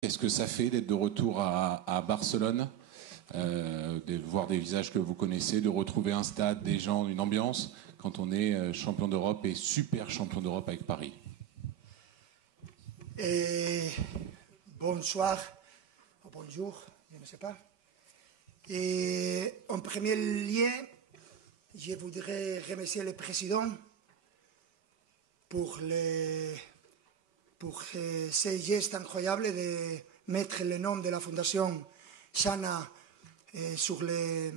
Qu'est-ce que ça fait d'être de retour à Barcelone, de voir des visages que vous connaissez, de retrouver un stade, des gens, une ambiance, quand on est champion d'Europe et super champion d'Europe avec Paris? Et bonsoir, ou bonjour, je ne sais pas. Et en premier lieu, je voudrais remercier le président pour ce geste incroyable de mettre le nom de la fondation Sana sur le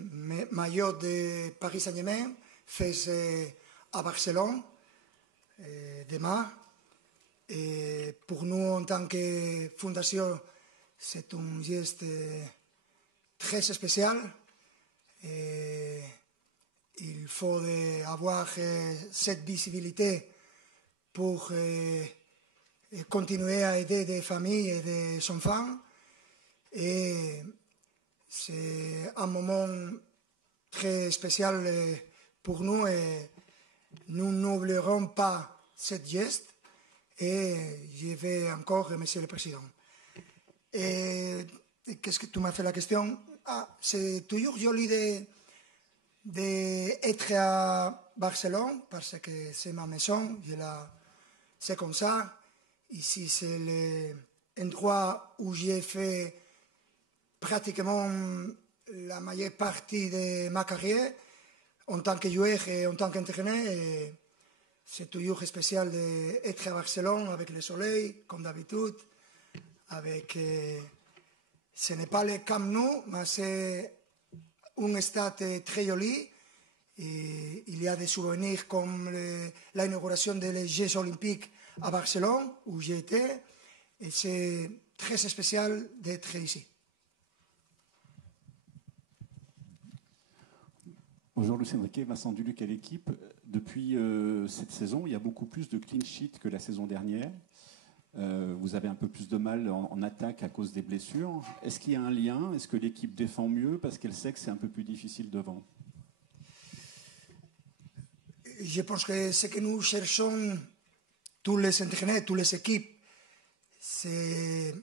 maillot de Paris Saint-Germain, fait à Barcelone demain. Et pour nous, en tant que fondation, c'est un geste très spécial. Et il faut avoir cette visibilité pour continuer à aider des familles et des enfants. Et c'est un moment très spécial pour nous et nous n'oublierons pas ce geste. Et je vais encore remercier le président. Et qu'est-ce que tu m'as fait la question? C'est toujours joli d'être à Barcelone parce que c'est ma maison, c'est comme ça. Ici, c'est l'endroit où j'ai fait pratiquement la majeure partie de ma carrière en tant que joueur et en tant qu'entraîneur. C'est toujours spécial d'être à Barcelone avec le soleil, comme d'habitude. Ce n'est pas le Camp Nou, mais c'est un stade très joli. Et il y a des souvenirs comme l'inauguration des Jeux Olympiques à Barcelone, où j'ai été. Et c'est très spécial d'être ici. Bonjour Lucien Riquet, Vincent Duluc à l'équipe. Depuis cette saison, il y a beaucoup plus de clean sheet que la saison dernière. Vous avez un peu plus de mal en attaque à cause des blessures. Est-ce qu'il y a un lien? Est-ce que l'équipe défend mieux parce qu'elle sait que c'est un peu plus difficile devant? Je pense que ce que nous cherchons, tous les entraîneurs, toutes les équipes, c'est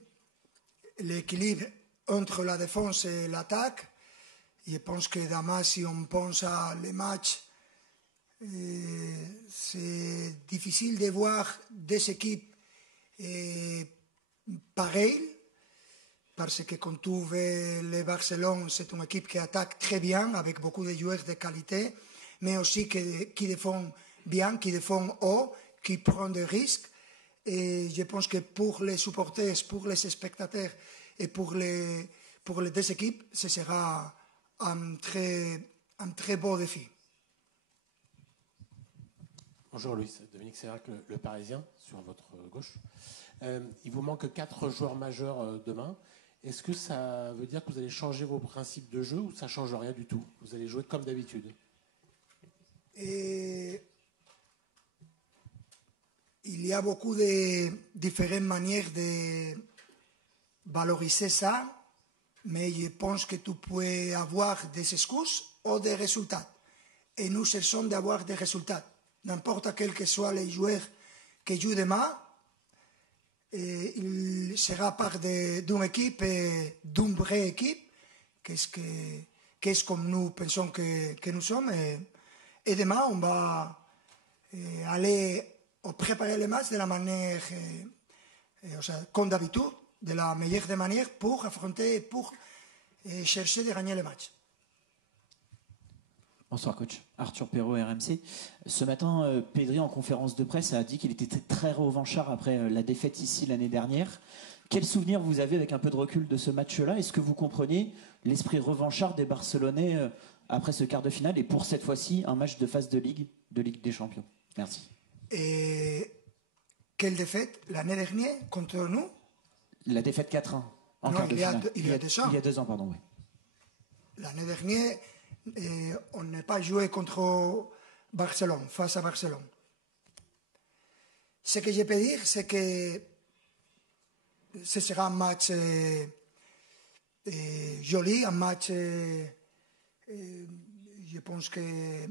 l'équilibre entre la défense et l'attaque. Je pense que demain, si on pense à les matchs, c'est difficile de voir des équipes pareilles, parce que quand tu vois le Barcelone, c'est une équipe qui attaque très bien, avec beaucoup de joueurs de qualité, mais aussi qui défend bien, qui défend haut, qui prend des risques. Et je pense que pour les supporters, pour les spectateurs et pour les deux équipes, ce sera un très beau défi. Bonjour Louis, Dominique Sérac, le Parisien, sur votre gauche. Il vous manque 4 joueurs majeurs demain. Est-ce que ça veut dire que vous allez changer vos principes de jeu ou ça ne change rien du tout? Vous allez jouer comme d'habitude? Il y a beaucoup de différentes manières de valoriser ça. Mais je pense que tu peux avoir des excuses ou des résultats. Et nous cherchons d'avoir des résultats. N'importe quel que soit les joueurs qui jouent demain, il sera part d'une équipe, d'une vraie équipe, qu'est-ce comme nous pensons que nous sommes. Et demain, on va aller préparer les matchs de la manière, comme d'habitude, de la meilleure des manières pour affronter et pour chercher de gagner le match. Bonsoir coach, Arthur Perrault, RMC. Ce matin, Pedri en conférence de presse a dit qu'il était très revanchard après la défaite ici l'année dernière. Quel souvenir vous avez avec un peu de recul de ce match-là? Est-ce que vous comprenez l'esprit revanchard des Barcelonais après ce quart de finale et pour cette fois-ci un match de phase de Ligue des Champions? Merci. Et quelle défaite? L'année dernière contre nous? La défaite 4-1 en quart de finale. Il y a 2 ans. Il y a 2 ans, pardon, oui. L'année dernière, on n'a pas joué contre Barcelone, face à Barcelone. Ce que je peux dire, c'est que ce sera un match joli, un match, je pense que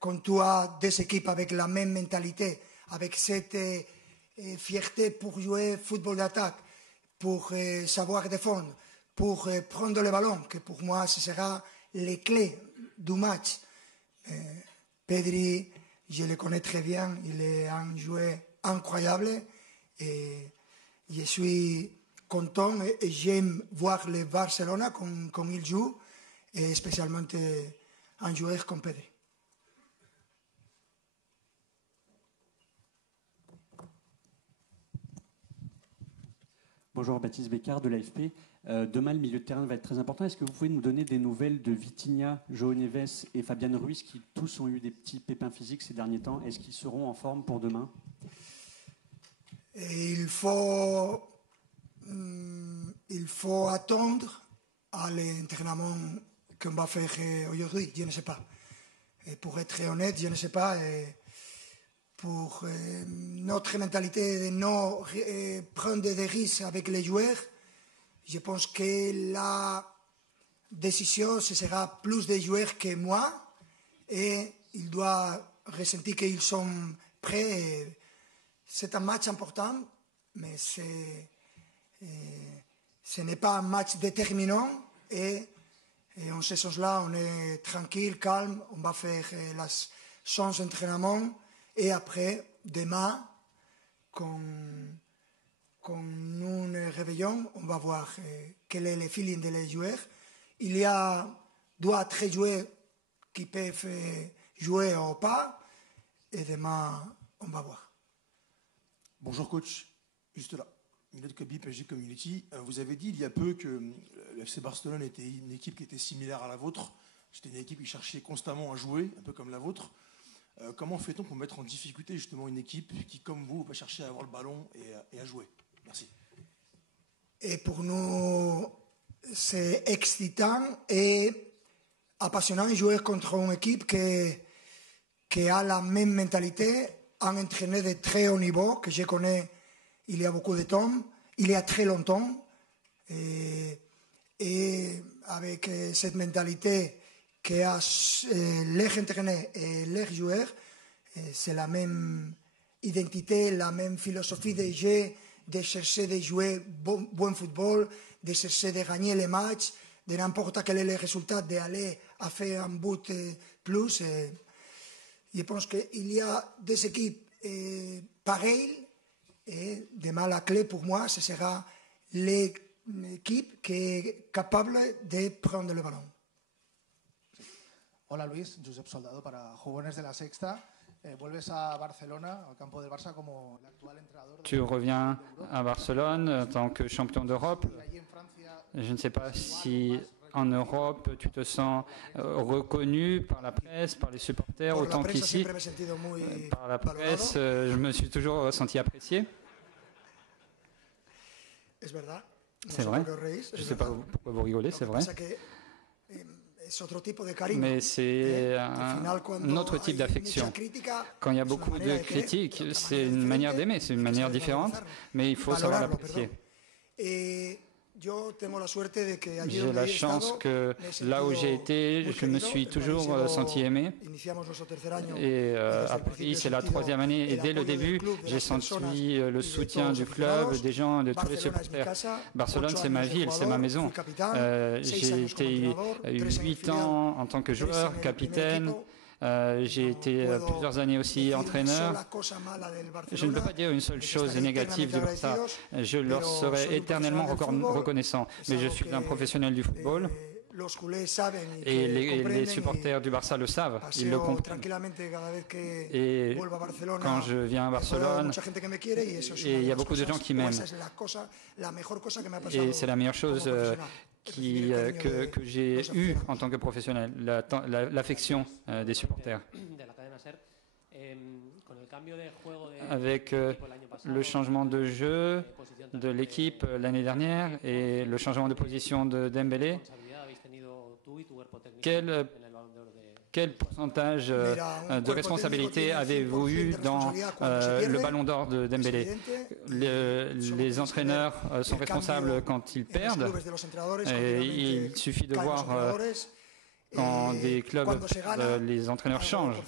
quand tu as des équipes avec la même mentalité, avec cette fierté pour jouer football d'attaque, pour savoir défendre, pour prendre le ballon, que pour moi ce sera les clés du match. Pedri, je le connais très bien, il est un joueur incroyable et je suis content et j'aime voir le Barcelone comme il joue, et spécialement un joueur comme Pedri. Bonjour, Baptiste Bécard de l'AFP. Demain, le milieu de terrain va être très important. Est-ce que vous pouvez nous donner des nouvelles de Vitinha, João Neves et Fabian Ruiz, qui tous ont eu des petits pépins physiques ces derniers temps? Est-ce qu'ils seront en forme pour demain? Et il faut attendre à l'entraînement qu'on va faire aujourd'hui. Je ne sais pas. Et pour être honnête, je ne sais pas. Et pour notre mentalité de ne prendre des risques avec les joueurs, je pense que la décision, ce sera plus des joueurs que moi, et ils doivent ressentir qu'ils sont prêts. C'est un match important, mais ce n'est pas un match déterminant, et en ce sens-là, on est tranquille, calme, on va faire la séance d'entraînement, et après, demain, quand nous nous réveillons, on va voir quel est le feeling des joueurs. Il y a 2 à 3 joueurs qui peuvent jouer ou pas, et demain, on va voir. Bonjour coach, juste là, Milad Kobi, PSG Community. Vous avez dit il y a peu que le FC Barcelone était une équipe qui était similaire à la vôtre. C'était une équipe qui cherchait constamment à jouer, un peu comme la vôtre. Comment fait-on pour mettre en difficulté justement une équipe qui, comme vous, va chercher à avoir le ballon et à jouer? Merci. Et pour nous, c'est excitant et apassionnant de jouer contre une équipe qui a la même mentalité, un entraîneur de très haut niveau que je connais il y a beaucoup de temps, il y a très longtemps, et avec cette mentalité que a les entraîneurs et les joueurs, c'est la même identité, la même philosophie de jeu, de chercher de jouer bon football, de chercher de gagner les matchs, de n'importe quel est le résultat, d'aller à faire un but plus. Je pense qu'il y a des équipes pareilles, et demain la clé pour moi, ce sera l'équipe qui est capable de prendre le ballon. Hola Luis, Josep Soldado para Jóvenes de la Sexta. Vuelves a Barcelona, al campo del Barça, como el actual entrenador. Tu reviens à Barcelone en tant que champion d'Europe. Je ne sais pas si en Europe tu te sens reconnu par la presse, par les supporters, autant qu'ici. Par la presse, je me suis toujours senti apprécié. C'est vrai. Je ne sais pas pourquoi vous rigolez, c'est vrai. Mais c'est un autre type d'affection. Quand il y a beaucoup de critiques, c'est une manière d'aimer, c'est une manière différente, mais il faut savoir l'apprécier. J'ai la chance que là où j'ai été, je me suis toujours senti aimé. Et à Paris, c'est la 3e année. Et dès le début, j'ai senti le soutien du club, des gens, de tous les supporters. Barcelone, c'est ma ville, c'est ma maison. J'ai été 8 ans en tant que joueur, capitaine. J'ai été plusieurs années aussi entraîneur. Je ne peux pas dire une seule chose négative du Barça. Je leur serai éternellement reconnaissant. Mais je suis un professionnel du football. Et les supporters du Barça le savent, ils le comprennent. Et quand je viens à Barcelone, et il y a beaucoup de gens qui m'aiment. Et c'est la meilleure chose que j'ai eue en tant que professionnel, l'affection des supporters. Avec le changement de jeu de l'équipe l'année dernière et le changement de position de Dembélé, quel pourcentage de responsabilité avez-vous eu dans le ballon d'or de Dembélé? Les entraîneurs sont responsables quand ils perdent. Et il suffit de voir quand des clubs, les entraîneurs changent.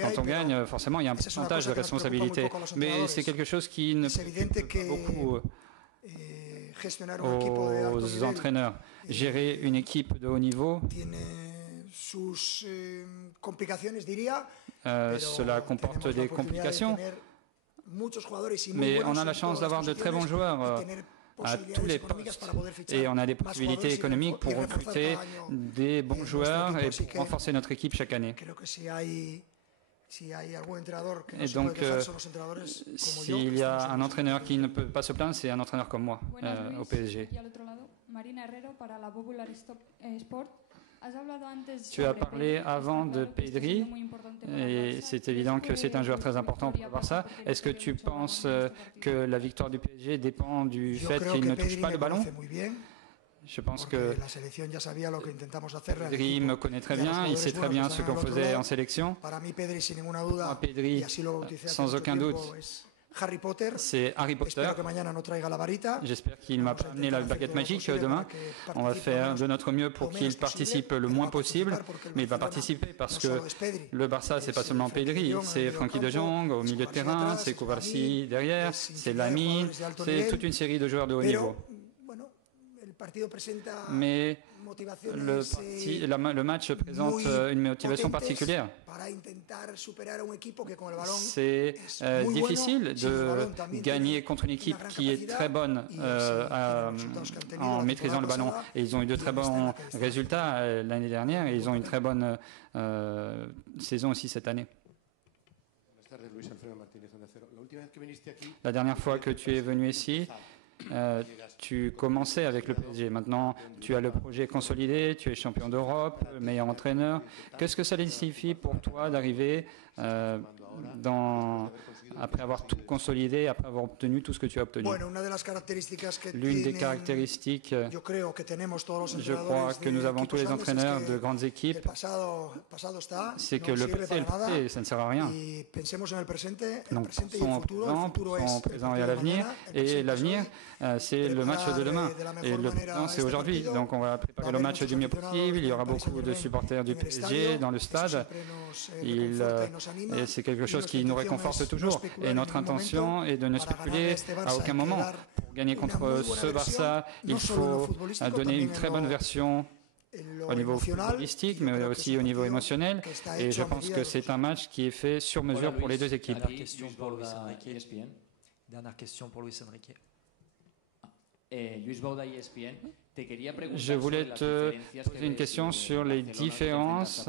Quand on gagne, forcément, il y a un pourcentage de responsabilité. Mais c'est quelque chose qui ne peut pas beaucoup aux entraîneurs. Gérer une équipe de haut niveau, cela comporte des complications, mais on a la chance d'avoir de très bons joueurs à tous les postes et on a des possibilités économiques pour recruter des bons joueurs et pour renforcer notre équipe chaque année. Et donc, s'il y a un entraîneur qui ne peut pas se plaindre, c'est un entraîneur comme moi au PSG. Tu as parlé avant de Pedri et c'est évident que c'est un joueur très important pour le Barça. Est-ce que tu penses que la victoire du PSG dépend du fait qu'il ne touche pas le ballon ? Je pense que Pedri me connaît très bien, il sait très bien ce qu'on faisait en sélection. Moi, Pedri, sans aucun doute, c'est Harry Potter. J'espère qu'il ne m'a pas amené la baguette magique demain. On va faire de notre mieux pour qu'il participe le moins possible, mais il va participer parce que le Barça, c'est pas seulement Pedri, c'est Frenkie de Jong au milieu de terrain, c'est Koubarsi derrière, c'est Lamine, c'est toute une série de joueurs de haut niveau. Mais le match présente une motivation particulière. C'est difficile de gagner contre une équipe qui est très bonne en maîtrisant le ballon. Et ils ont eu de très bons résultats l'année dernière et ils ont une très bonne saison aussi cette année. La dernière fois que tu es venu ici, tu commençais avec le PSG. Maintenant, tu as le projet consolidé, tu es champion d'Europe, meilleur entraîneur. Qu'est-ce que ça signifie pour toi d'arriver après avoir tout consolidé, après avoir obtenu tout ce que tu as obtenu? L'une des caractéristiques, je crois que nous avons tous les entraîneurs de grandes équipes, c'est que le passé est le passé, ça ne sert à rien. Donc pensons au présent et à l'avenir, et l'avenir, c'est le match de demain, et le présent, c'est aujourd'hui. Donc on va préparer le match du mieux possible, il y aura beaucoup de supporters du PSG dans le stade, et c'est quelque chose qui nous réconforte toujours. Et notre intention est de ne spéculer à aucun moment. Pour gagner contre ce Barça, il faut donner une très bonne version au niveau footballistique, mais aussi au niveau émotionnel. Et je pense que c'est un match qui est fait sur mesure pour les deux équipes. Dernière question pour Luis Enrique. Je voulais te poser une question sur les différences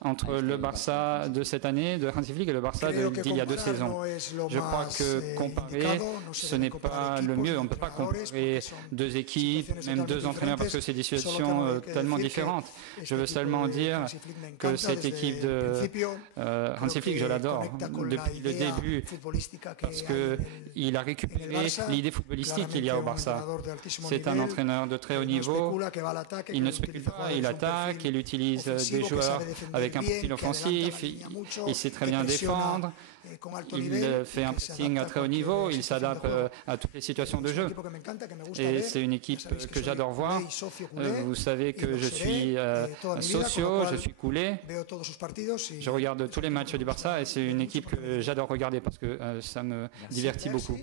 entre le Barça de cette année, de Hansi Flick, et le Barça d'il y a 2 saisons. Je crois que comparer, ce n'est pas le mieux. On ne peut pas comparer 2 équipes, même 2 entraîneurs, parce que c'est des situations tellement différentes. Je veux seulement dire que cette équipe de Hansi Flick, je l'adore depuis le début, parce qu'il a récupéré l'idée footballistique qu'il y a au Barça. C'est un entraîneur de très haut niveau, il ne spécule pas, il attaque, il utilise des joueurs avec un profil offensif, il sait très bien défendre, il fait un pressing à très haut niveau, il s'adapte à toutes les situations de jeu. Et c'est une équipe que j'adore voir. Vous savez que je suis socio, je suis coulé. Je regarde tous les matchs du Barça et c'est une équipe que j'adore regarder parce que ça me divertit beaucoup.